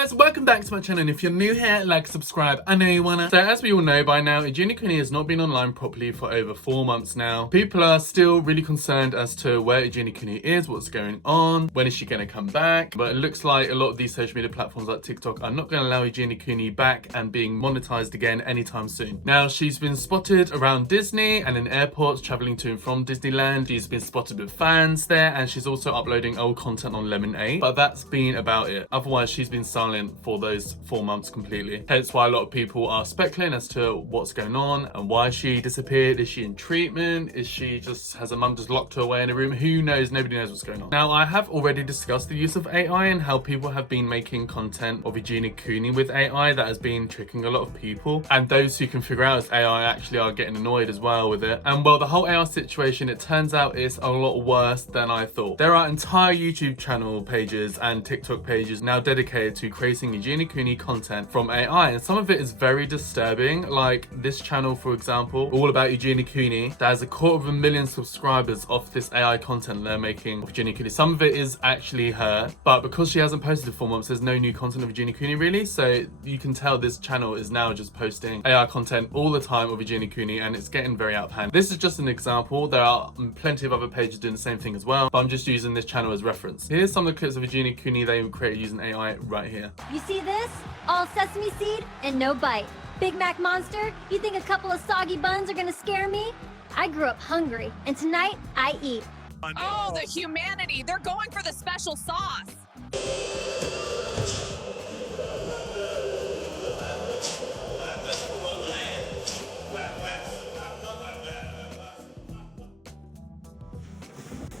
guys, welcome back to my channel, and if you're new here, like, subscribe, I know you wanna. So as we all know by now, Eugenia Cooney has not been online properly for over 4 months now. People are still really concerned as to where Eugenia Cooney is, what's going on, when is she gonna come back. But it looks like a lot of these social media platforms like TikTok are not gonna allow Eugenia Cooney back and being monetized again anytime soon. Now, she's been spotted around Disney and in airports traveling to and from Disneyland. She's been spotted with fans there, and she's also uploading old content on Lemonade, but that's been about it. Otherwise, she's been silent for those 4 months completely. Hence why a lot of people are speculating as to what's going on and why she disappeared. Is she in treatment? Is she just, has her mum just locked her away in a room? Who knows? Nobody knows what's going on. Now, I have already discussed the use of AI and how people have been making content of Eugenia Cooney with AI that has been tricking a lot of people. And those who can figure out it's AI actually are getting annoyed as well with it. And well, the whole AI situation, it turns out is a lot worse than I thought. There are entire YouTube channel pages and TikTok pages now dedicated to creating Eugenia Cooney content from AI, and some of it is very disturbing. Like this channel, for example, all about Eugenia Cooney, that has 250,000 subscribers off this AI content they're making of Eugenia Cooney. Some of it is actually her, but because she hasn't posted in 4 months, there's no new content of Eugenia Cooney really, so you can tell this channel is now just posting AI content all the time of Eugenia Cooney, and it's getting very out of hand. This is just an example. There are plenty of other pages doing the same thing as well, but I'm just using this channel as reference. Here's some of the clips of Eugenia Cooney they created using AI right here. You see this? All sesame seed and no bite. Big Mac monster, you think a couple of soggy buns are gonna scare me? I grew up hungry, and tonight I eat. Oh, the humanity. They're going for the special sauce.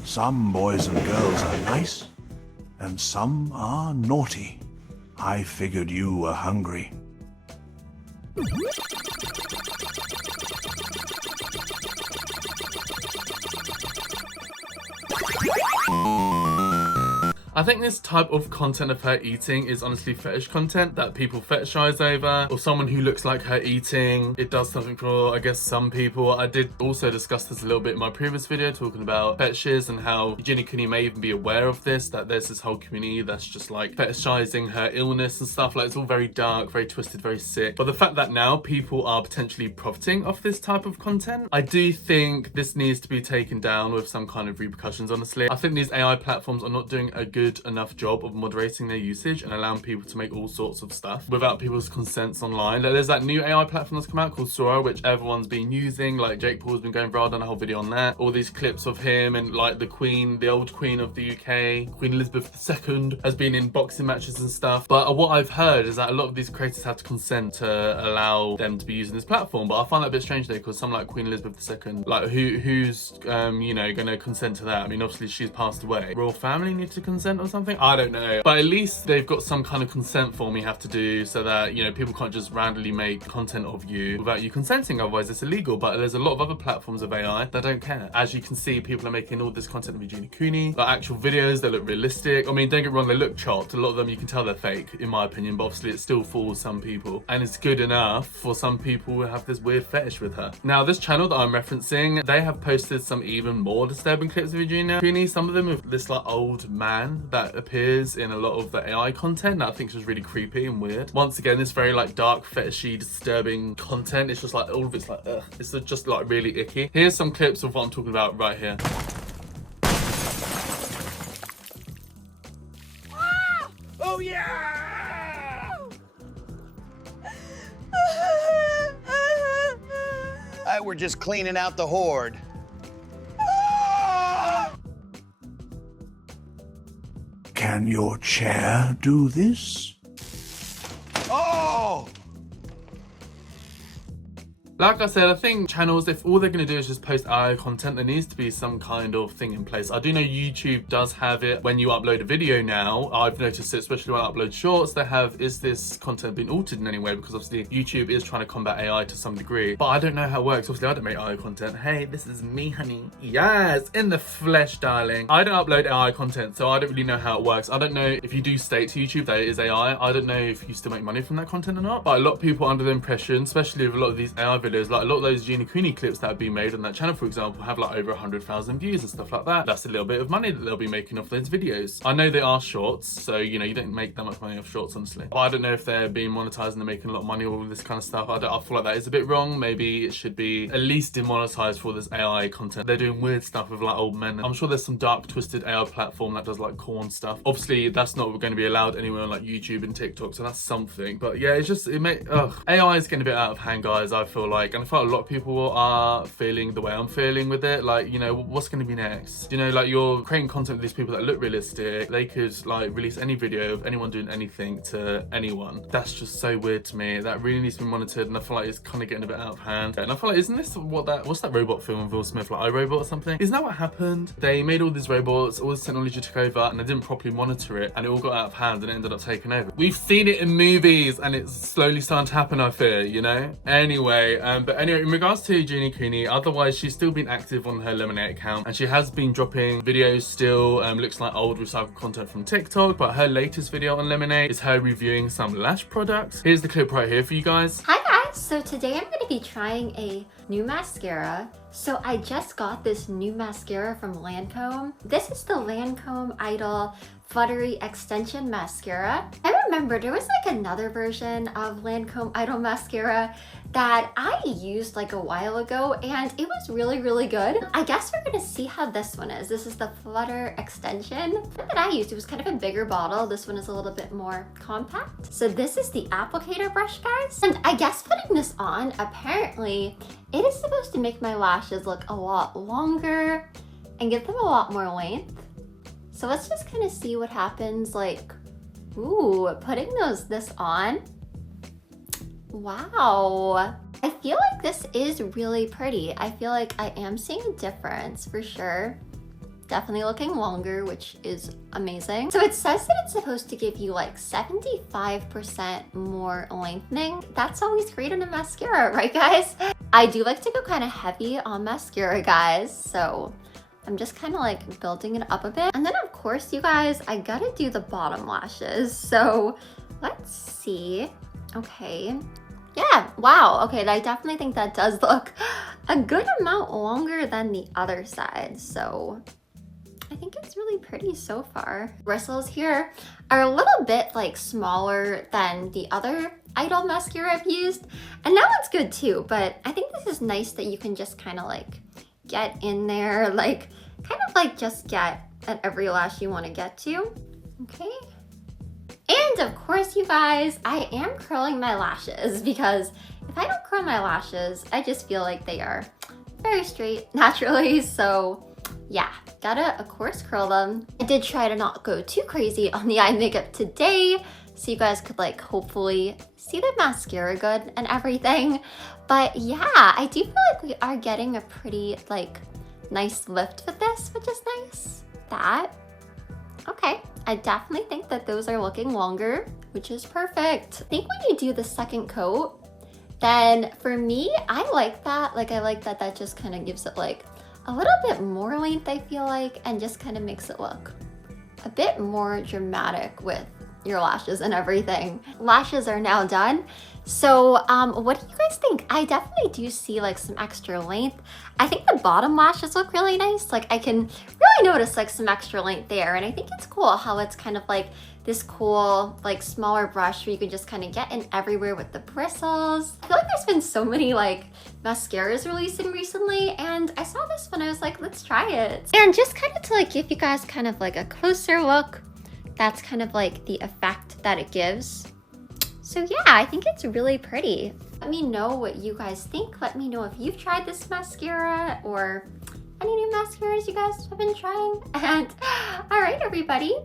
Some boys and girls are nice, and some are naughty. I figured you were hungry. I think this type of content of her eating is honestly fetish content that people fetishize over, or someone who looks like her eating. It does something for, I guess, some people. I did also discuss this a little bit in my previous video talking about fetishes and how Eugenia Cooney may even be aware of this, that there's this whole community that's just like fetishizing her illness and stuff. Like, it's all very dark, very twisted, very sick. But the fact that now people are potentially profiting off this type of content, I do think this needs to be taken down with some kind of repercussions, honestly. I think these AI platforms are not doing a good enough job of moderating their usage and allowing people to make all sorts of stuff without people's consents online. There's that new AI platform that's come out called Sora, which everyone's been using. Like Jake Paul's been going viral, done a whole video on that. All these clips of him and like the Queen, the old Queen of the UK, Queen Elizabeth II, has been in boxing matches and stuff. But what I've heard is that a lot of these creators have to consent to allow them to be using this platform. But I find that a bit strange though, because someone like Queen Elizabeth II, like who's you know, gonna consent to that? I mean, obviously she's passed away. Royal family need to consent or something? I don't know, but at least they've got some kind of consent form you have to do so that, you know, people can't just randomly make content of you without you consenting, otherwise it's illegal. But there's a lot of other platforms of AI that don't care. As you can see, people are making all this content of Eugenia Cooney, like actual videos, they look realistic. I mean, don't get me wrong, they look chopped. A lot of them you can tell they're fake, in my opinion, but obviously it still fools some people, and it's good enough for some people who have this weird fetish with her. Now, this channel that I'm referencing, they have posted some even more disturbing clips of Eugenia Cooney, some of them with this like old man that appears in a lot of the AI content that I think is just really creepy and weird. Once again, this very like dark, fetishy, disturbing content. It's just like all of it's like, ugh. It's just like really icky. Here's some clips of what I'm talking about right here. Oh, yeah! We're just cleaning out the horde. Can your chair do this? Oh! Like I said, I think channels, if all they're going to do is just post AI content, there needs to be some kind of thing in place. I do know YouTube does have it when you upload a video now. I've noticed it, especially when I upload shorts, they have, is this content been altered in any way? Because obviously YouTube is trying to combat AI to some degree. But I don't know how it works. Obviously, I don't make AI content. Hey, this is me, honey. Yes, in the flesh, darling. I don't upload AI content, so I don't really know how it works. I don't know if you do state to YouTube that it is AI. I don't know if you still make money from that content or not. But a lot of people are under the impression, especially with a lot of these AI videos, videos, like a lot of those Eugenia Cooney clips that have been made on that channel, for example, have like over 100,000 views and stuff like that. That's a little bit of money that they'll be making off those videos. I know they are shorts, so you know, you don't make that much money off shorts, honestly. But I don't know if they're being monetized and they're making a lot of money, all this kind of stuff. I feel like that is a bit wrong. Maybe it should be at least demonetized for this AI content. They're doing weird stuff with like old men. I'm sure there's some dark, twisted AI platform that does like corn stuff. Obviously, that's not going to be allowed anywhere on like YouTube and TikTok, so that's something. But yeah, it's just, AI is getting a bit out of hand, guys, I feel like. And I feel like a lot of people are feeling the way I'm feeling with it. Like, you know, what's going to be next? You know, like, you're creating content with these people that look realistic. They could like release any video of anyone doing anything to anyone. That's just so weird to me. That really needs to be monitored, and I feel like it's kind of getting a bit out of hand. And I feel like, isn't this what's that robot film with Will Smith, like iRobot or something? Isn't that what happened? They made all these robots, all this technology took over, and they didn't properly monitor it, and it all got out of hand and it ended up taking over. We've seen it in movies, and it's slowly starting to happen, I fear, you know? Anyway, in regards to Eugenia Cooney, otherwise she's still been active on her Lemonade account, and she has been dropping videos still, looks like old recycled content from TikTok, but her latest video on Lemonade is her reviewing some lash products. Here's the clip right here for you guys. Hi guys, so today I'm going to be trying a new mascara. So I just got this new mascara from Lancome. This is the Lancome Idol Buttery Extension Mascara. I remember there was like another version of Lancome Idol Mascara that I used like a while ago, and it was really good. I guess we're gonna see how this one is. This is the Flutter Extension. The one that I used, it was kind of a bigger bottle. This one is a little bit more compact. So this is the applicator brush, guys. And I guess putting this on, apparently it is supposed to make my lashes look a lot longer and give them a lot more length. So let's just kind of see what happens, like, ooh, putting this on. Wow. I feel like this is really pretty. I feel like I am seeing a difference for sure. Definitely looking longer, which is amazing. So it says that it's supposed to give you like 75% more lengthening. That's always great in a mascara, right guys? I do like to go kind of heavy on mascara, guys. So I'm just kind of like building it up a bit. And then of course, you guys, I gotta do the bottom lashes. So let's see. Okay. Yeah, wow. Okay, I definitely think that does look a good amount longer than the other side. So I think it's really pretty so far. Bristles here are a little bit like smaller than the other Idol mascara I've used. And that one's good too, but I think this is nice that you can just kind of like get in there, like kind of like just get at every lash you want to get to. Okay. And of course, you guys, I am curling my lashes because if I don't curl my lashes, I just feel like they are very straight naturally. So yeah, gotta of course curl them. I did try to not go too crazy on the eye makeup today, so you guys could like hopefully see the mascara good and everything. But yeah, I do feel like we are getting a pretty like nice lift with this, which is nice. Okay, I definitely think that those are looking longer, which is perfect. I think when you do the second coat, then for me, I like that. Like, I like that that just kind of gives it like a little bit more length, I feel like, and just kind of makes it look a bit more dramatic with your lashes and everything. Lashes are now done. So what do you guys think? I definitely do see like some extra length. I think the bottom lashes look really nice. Like I can really notice like some extra length there. And I think it's cool how it's kind of like this cool like smaller brush where you can just kind of get in everywhere with the bristles. I feel like there's been so many like mascaras releasing recently, and I saw this one, I was like, let's try it. And just kind of to like give you guys kind of like a closer look, that's kind of like the effect that it gives. So yeah, I think it's really pretty. Let me know what you guys think. Let me know if you've tried this mascara or any new mascaras you guys have been trying. And all right, everybody,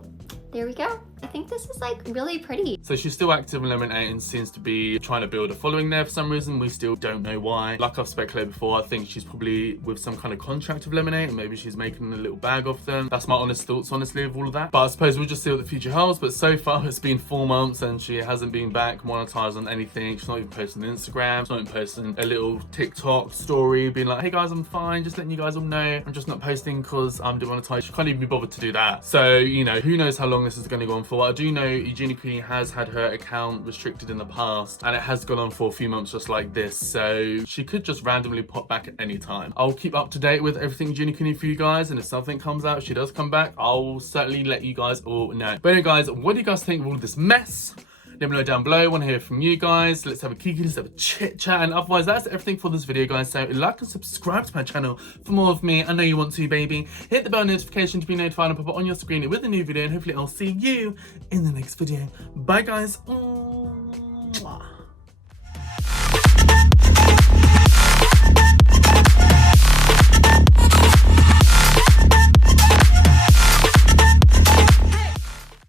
there we go. I think this is like really pretty. So she's still active in Lemonade and seems to be trying to build a following there for some reason. We still don't know why. Like I've speculated before, I think she's probably with some kind of contract with Lemonade, and maybe she's making a little bag of them. That's my honest thoughts, honestly, of all of that. But I suppose we'll just see what the future holds. But so far, it's been 4 months and she hasn't been back monetized on anything. She's not even posting on Instagram. She's not even posting a little TikTok story being like, hey guys, I'm fine. Just letting you guys all know. I'm just not posting because I'm demonetized. She can't even be bothered to do that. So, you know, who knows how long this is going to go on for. for. I do know Eugenia Cooney has had her account restricted in the past, and it has gone on for a few months just like this, so she could just randomly pop back at any time. I'll keep up to date with everything Eugenia Cooney for you guys, and if something comes out, she does come back, I'll certainly let you guys all know. But anyway guys, what do you guys think of all of this mess? Let me know down below. I want to hear from you guys. Let's have a kiki, let's have a chit chat. And otherwise, that's everything for this video, guys. So like and subscribe to my channel for more of me. I know you want to, baby. Hit the bell notification to be notified and pop it on your screen with a new video. And hopefully I'll see you in the next video. Bye, guys.